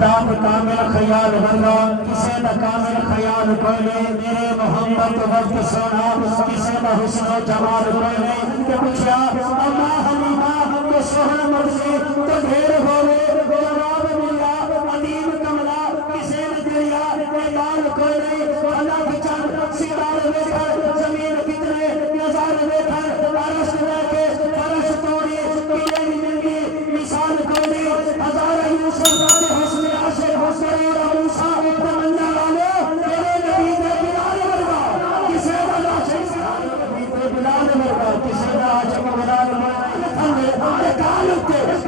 خدا کا کامل خیال ہوگا کسی کا کامل خیال کوئی نہیں میرے محمد وقت سونا کسی کا حسن و جمال کوئی نہیں کہ پوچھا اما حلیمہ تو سوہر مرضی تو ڈھیر ہوئے جواب ملا عظیم کملا کسی نے دریا میدان کوئی نہیں اللہ کی چند ستارے لے کر زمین کتنے نظار لے کر عرش لے کے فرش توڑی پیلے ملگی مثال کوئی نہیں ہزار یوسف زادے حسن عاشق حسن اور موسیٰ تمنا والے تیرے نبی دے بلال ورگا کسی کا عاشق نبی دے بلال ورگا کسی کا عاشق بلال ورگا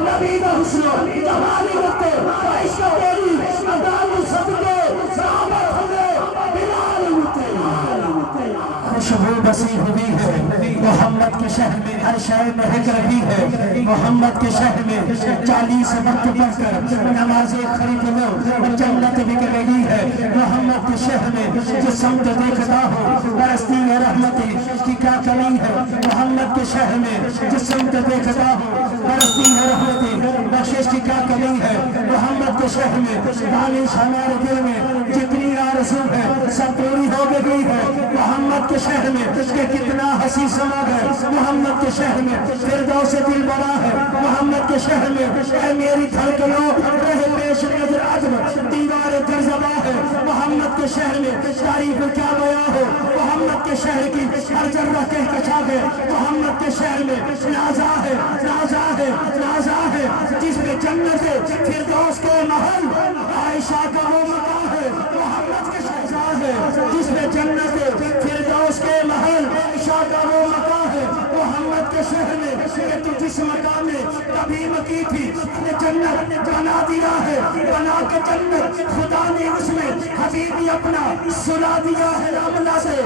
نبی دا حسن جمالی ہوتے عشق تیری مدام صدقے صحابت ہمیں بلال ہوتے خوشبو بسی ہوئی ہے محمد کے شہر میں ہر شہر مہک رہی ہے محمد کے شہر میں 40 وقت پڑھ کر نمازیں خرید لو جنت بک رہی ہے محمد کے شہر میں جس سمت دیکھتا ہو برستی ہے رحمتی کی کیا کمی ہے محمد کے شہر میں جس سمت دیکھتا ہو برستی ہے رحمتی بخشش کی کیا کمی ہے محمد کے شہر میں دانش ہمارے دل میں جتنی آرزو ہے سب پوری ہو گئی ہے محمد کے شہر میں کہ کتنا حسین سما ہے محمد کے شہر میں فردوس دل بڑا ہے محمد کے شہر میں اے میری دھڑکنوں رہے پیش نظر عظم دیوار جذبہ ہے محمد کے شہر میں تعریف کیا بیان ہو محمد کے شہر کی ہر ذرہ کہکشا ہے محمد کے شہر میں نازا ہے نازا ہے نازا ہے جس میں جنت فردوس کے محل عائشہ کا وہ مقام ہے محمد کے شہزاد ہے جس میں جنت فردوس کے محل عائشہ کا وہ مقام ہے محمد کے شہر میں کہ تو جس مقام میں کبھی مکی تھی جنت بنا دیا ہے بنا کے جنت خدا نے اس میں حبیبی اپنا سلا دیا ہے راملہ سے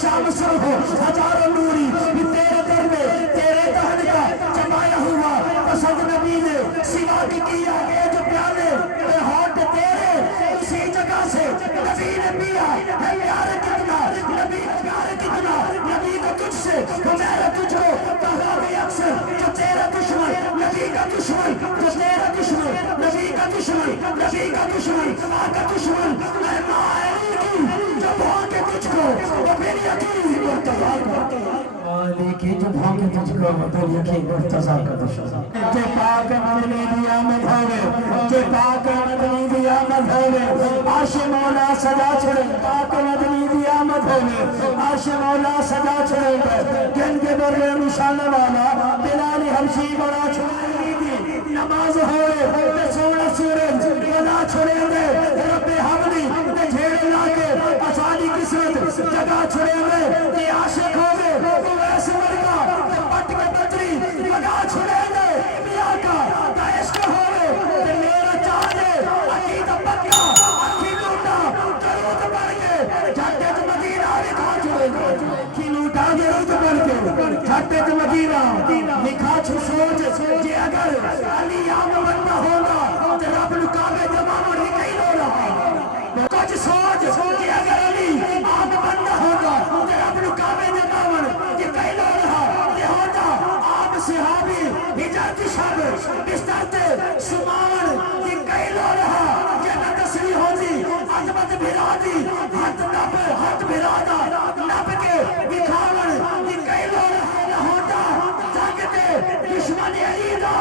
شام سر ہو ہزاروں نوری تیرے در میں تیرے دہن کا جمایا ہوا پسند نبی نے سوا کی کیا اے جو پیالے اے ہاتھ تیرے اسی جگہ سے نبی نے پیا ہے پیار کتنا نبی پیار کتنا نبی کا تجھ سے تو میرا تجھ کو کہا بھی اکثر جو تیرا دشمن نبی کا دشمن جو تیرا دشمن نبی کا دشمن نبی کا دشمن ماں کا دشمن میں ماں علی کی جو بھونکے تجھ کو وہ میری یقین مرتضی کرتے ہیں علی کی جو بھونکے تجھ کو وہ میری یقین مرتضی کا دشمن جو پاک مدنی دی آمد ہوئے جو پاک مدنی دی آمد ہوئے عرش مولا سجا چھڑے پاک مدنی دی آمد ہوئے عرش مولا سجا چھڑے جن کے برے نشانہ والا بلال حبشی بڑا چھڑے دی نماز ہوئے سونا سورج بنا چھڑے دے رب حملی جھیڑ لاکے افادی قسمت جگہ چھڑے دے یہ عاشق ہوئے تو ایسے مرگا پٹ کے بطری بنا چھڑے دے بیا کا عشق ہوئے میرا چاہے عقید پکا اکھی لوٹا جرود بڑھ کے جھٹے تو مدینہ لکھا چھوڑے کی لوٹا جرود بڑھ کے جھٹے تو مدینہ لکھا چھو سوچ جی اگر علی آم بندہ ہوگا تو رب لکاوے جمامہ لکھائی لو رہا کچھ سوچ جی اگر علی آم بندہ ہوگا تو رب لکاوے جمامہ لکھائی لو رہا یہ ہوتا آپ صحابی ہجرت شب بسترتے سمان لکھائی لو رہا جنت سری ہوتی عظمت بھرادی ہاتھ بھرادا نب کے دکھاون لکھائی لو رہا نہ ہوتا جاگتے دشمن علی دا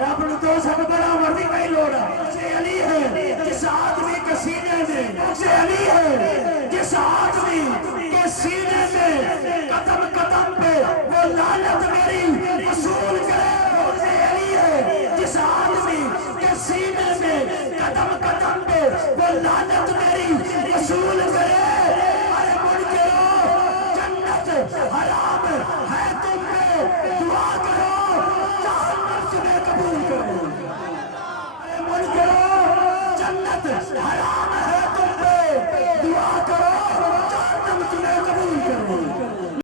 رب نے تو سب برابر لکھائی لو رہا سے علی ہے جس آدمی کے سینے میں سے علی ہے جس آدمی کے سینے میں قدم قدم پہ وہ لعنت میری وصول کرے سے علی ہے جس آدمی کے سینے میں قدم قدم پہ وہ لعنت میری وصول کرے